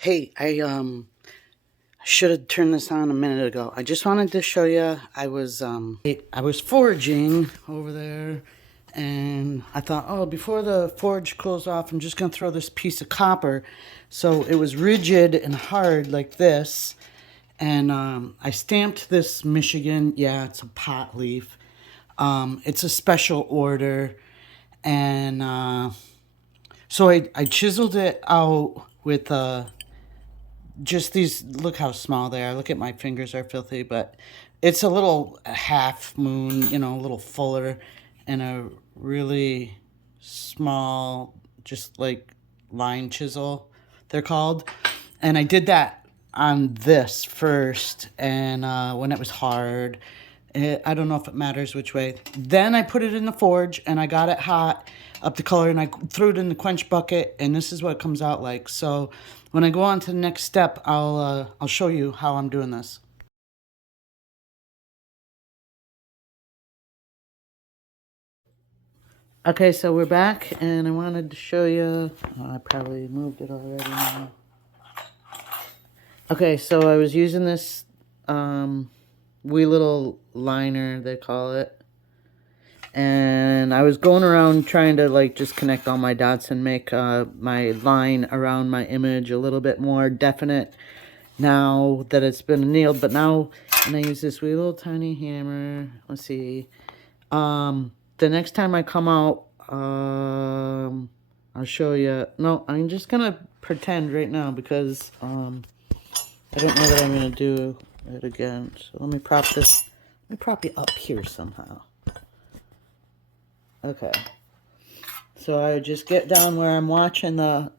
Hey, I should have turned this on a minute ago. I just wanted to show you I was forging over there, and I thought, oh, before the forge cools off, I'm just gonna throw this piece of copper. So it was rigid and hard like this, and I stamped this Michigan. Yeah, it's a pot leaf. It's a special order, and so I chiseled it out with just these. Look how small they are. Look at my fingers are filthy, but it's a little half moon, a little fuller, and a really small, just like line chisel, they're called. And I did that on this first, and when it was hard, I don't know if it matters which way. Then I put it in the forge, and I got it hot up to color, and I threw it in the quench bucket, and this is what it comes out like. So when I go on to the next step, I'll show you how I'm doing this. Okay, so we're back, and I wanted to show you. Oh, I probably moved it already now. Okay, so I was using this wee little liner, they call it. And I was going around trying to like just connect all my dots and make my line around my image a little bit more definite now that it's been annealed. But now, and I use this wee little tiny hammer. Let's see. The next time I come out, I'll show you. No, I'm just gonna pretend right now because I don't know that I'm gonna do it again. So let me prop this. Let me prop you up here somehow. Okay. So I just get down where I'm watching the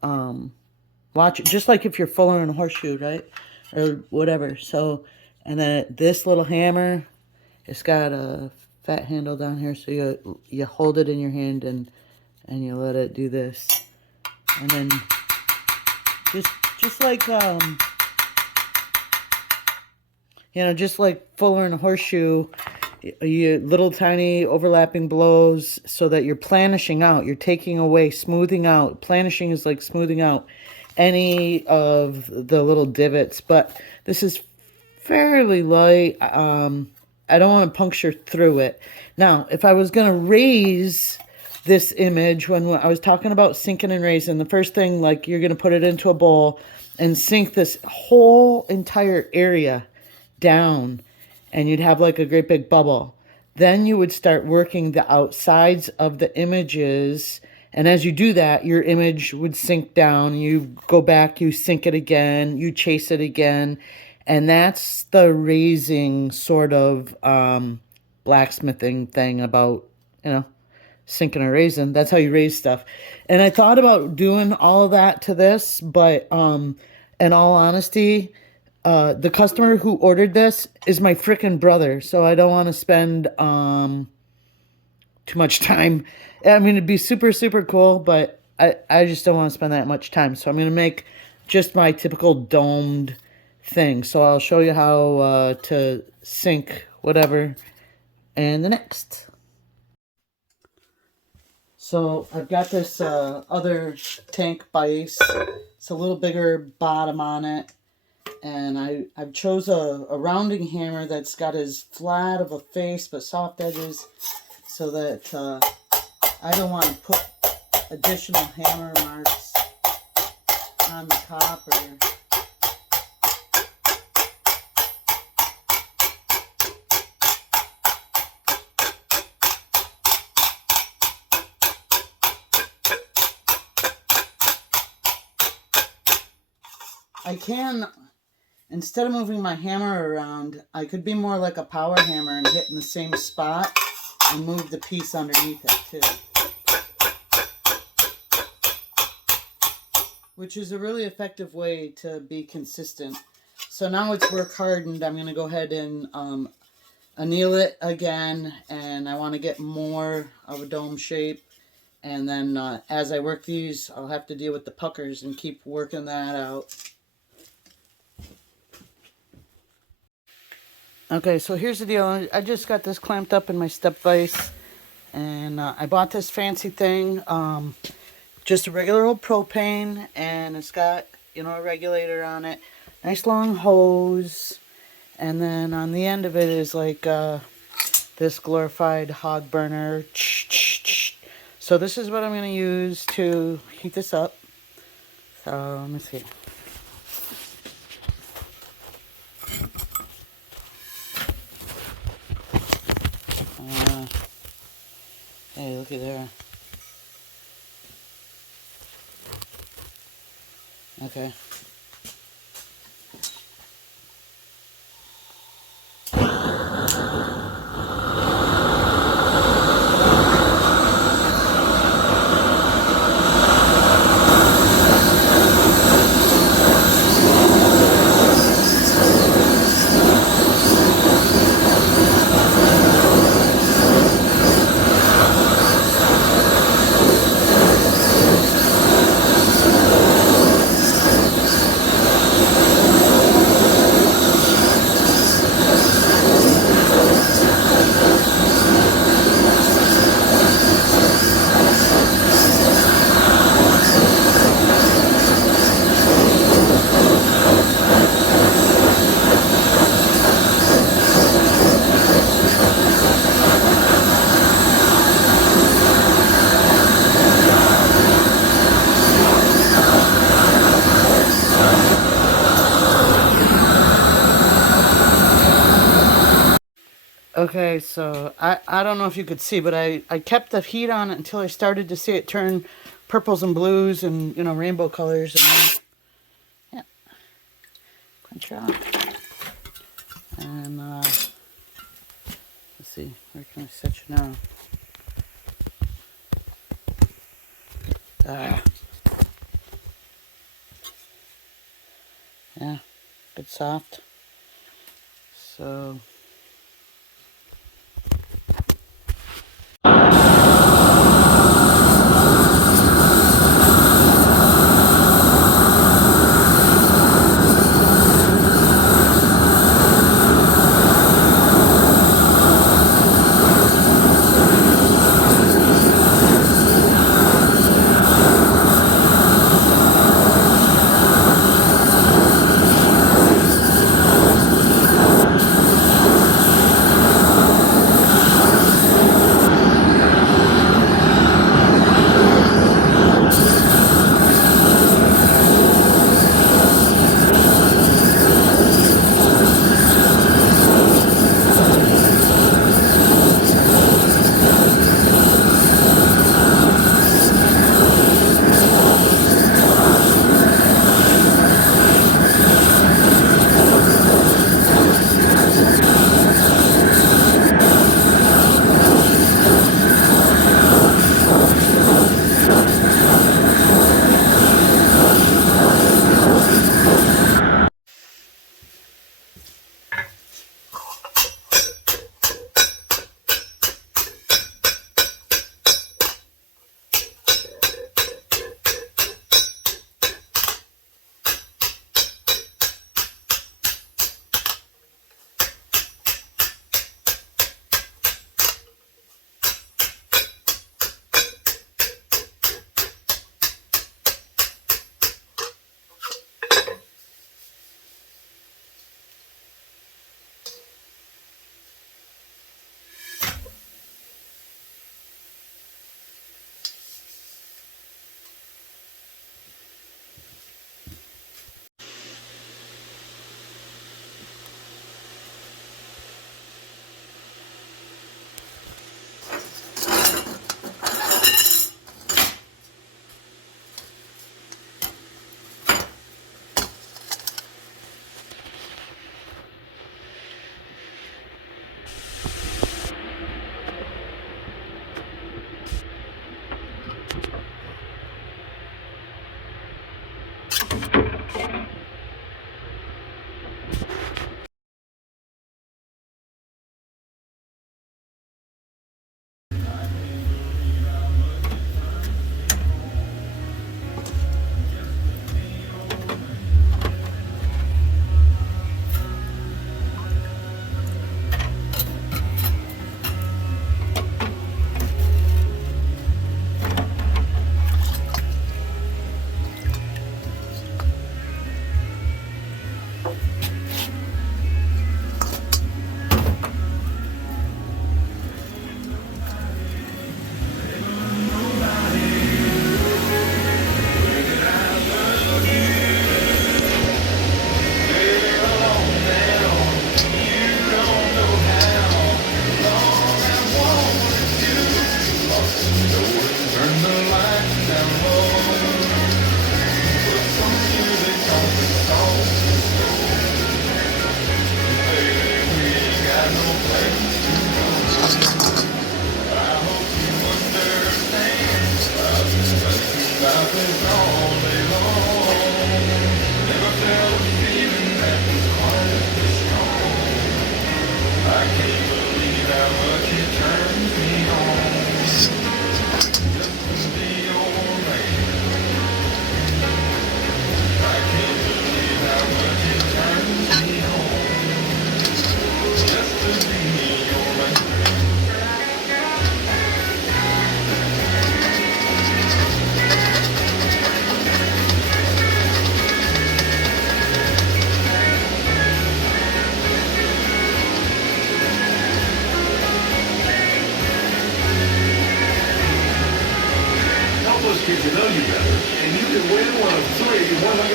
watch, just like if you're fuller in a horseshoe, right, or whatever. So, and then this little hammer, it's got a fat handle down here, so you hold it in your hand and you let it do this, and then just like just like fuller in a horseshoe. You little tiny overlapping blows so that you're planishing out. You're taking away, smoothing out. Planishing is like smoothing out any of the little divots. But this is fairly light. I don't want to puncture through it. Now, if I was going to raise this image, when I was talking about sinking and raising, the first thing, like, you're going to put it into a bowl and sink this whole entire area down, and you'd have like a great big bubble. Then you would start working the outsides of the images, and as you do that, your image would sink down. You go back, you sink it again, you chase it again, and that's the raising sort of blacksmithing thing about, sinking or raising. That's how you raise stuff. And I thought about doing all of that to this, but in all honesty, the customer who ordered this is my freaking brother, so I don't want to spend too much time. I mean, it'd be super, super cool, but I just don't want to spend that much time. So I'm going to make just my typical domed thing. So I'll show you how to sink whatever and the next. So I've got this other tank base. It's a little bigger bottom on it. And I've chose a rounding hammer that's got as flat of a face but soft edges, so that I don't want to put additional hammer marks on the copper. I can, instead of moving my hammer around, I could be more like a power hammer and hit in the same spot and move the piece underneath it too. Which is a really effective way to be consistent. So now it's work hardened. I'm going to go ahead and anneal it again, and I want to get more of a dome shape. And then as I work these, I'll have to deal with the puckers and keep working that out. Okay, so here's the deal. I just got this clamped up in my step vise, and I bought this fancy thing, just a regular old propane, and it's got, you know, a regulator on it. Nice long hose. And then on the end of it is like this glorified hog burner. So this is what I'm going to use to heat this up. So let me see. Hey, looky there. Okay. Okay, so I don't know if you could see, but I kept the heat on it until I started to see it turn purples and blues and, you know, rainbow colors. And then, yeah, quench off. And, let's see, where can I set you now? Yeah, good soft. So...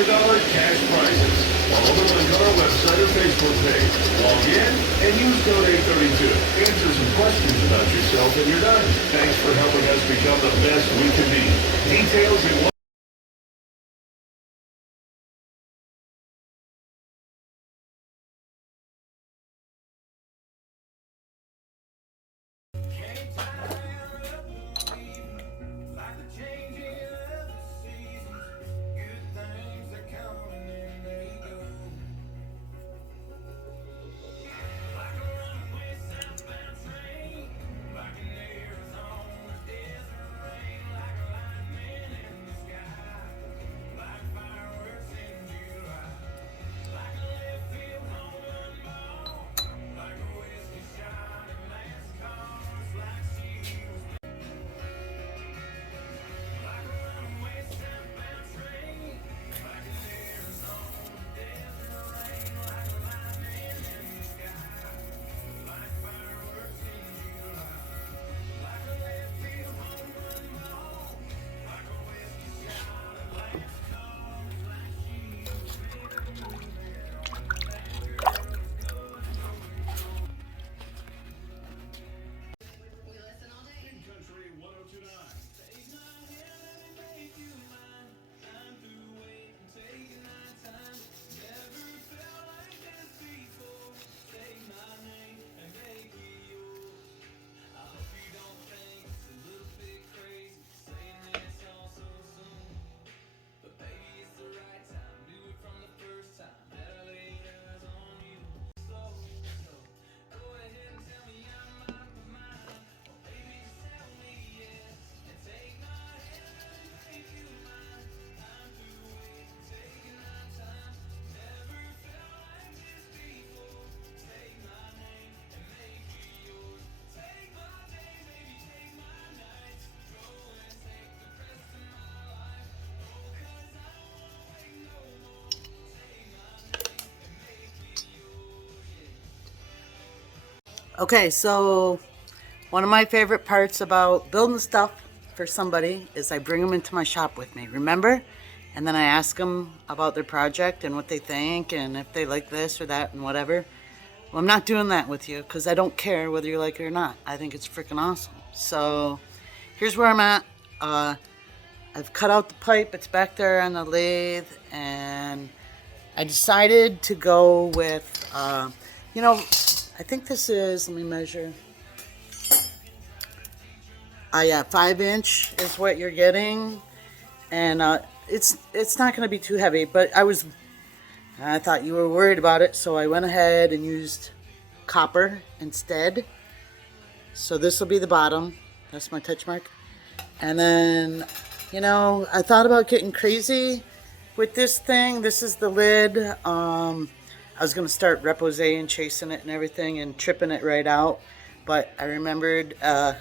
cash prizes. Follow the link on our website or Facebook page. Log in and use Donate32. Answer some questions about yourself and your dining. Thanks for helping us become the best we can be. Details in Okay, so one of my favorite parts about building stuff for somebody is I bring them into my shop with me, remember? And then I ask them about their project and what they think and if they like this or that and whatever. Well, I'm not doing that with you because I don't care whether you like it or not. I think it's freaking awesome. So here's where I'm at. I've cut out the pipe. It's back there on the lathe. And I decided to go with, you know, I think this is, let me measure. Yeah, 5-inch is what you're getting. And it's not going to be too heavy, but I thought you were worried about it, so I went ahead and used copper instead. So this will be the bottom. That's my touch mark. And then, you know, I thought about getting crazy with this thing. This is the lid. I was going to start reposé and chasing it and everything and tripping it right out. But I remembered that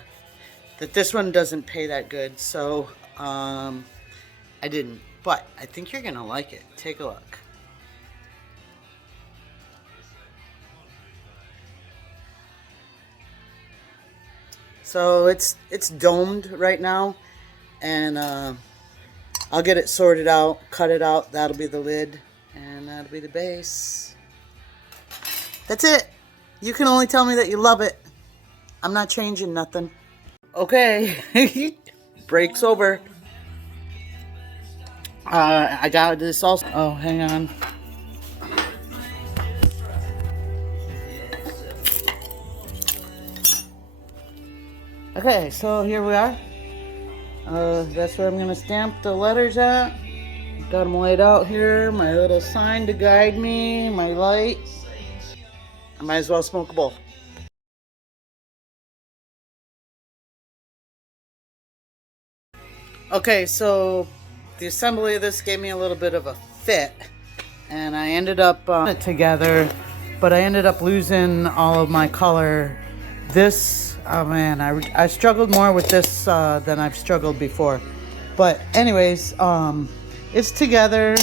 this one doesn't pay that good. So I didn't. But I think you're going to like it. Take a look. So it's domed right now. And I'll get it sorted out, cut it out. That'll be the lid. And that'll be the base. That's it. You can only tell me that you love it. I'm not changing nothing. Okay. Break's over. I got this also. Oh, hang on. Okay, so here we are. That's where I'm going to stamp the letters at. Got them laid out here. My little sign to guide me. My light. I might as well smoke a bowl. Okay, so the assembly of this gave me a little bit of a fit. And I ended up it together. But I ended up losing all of my color. This, oh man, I struggled more with this than I've struggled before. But anyways, it's together.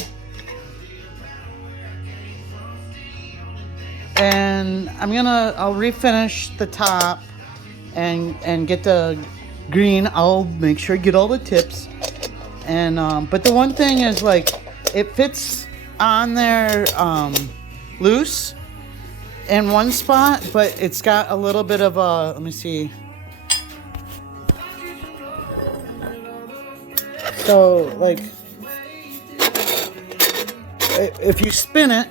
And I'll refinish the top and get the green. I'll make sure to get all the tips. And but the one thing is, like, it fits on there loose in one spot, but it's got a little bit of a, let me see. So like, if you spin it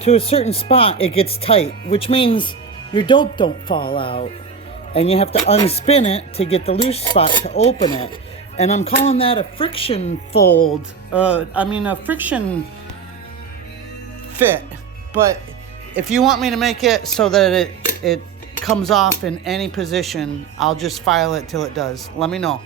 to a certain spot, it gets tight, which means your dope don't fall out. And you have to unspin it to get the loose spot to open it. And I'm calling that a friction fold. A friction fit. But if you want me to make it so that it comes off in any position, I'll just file it till it does. Let me know.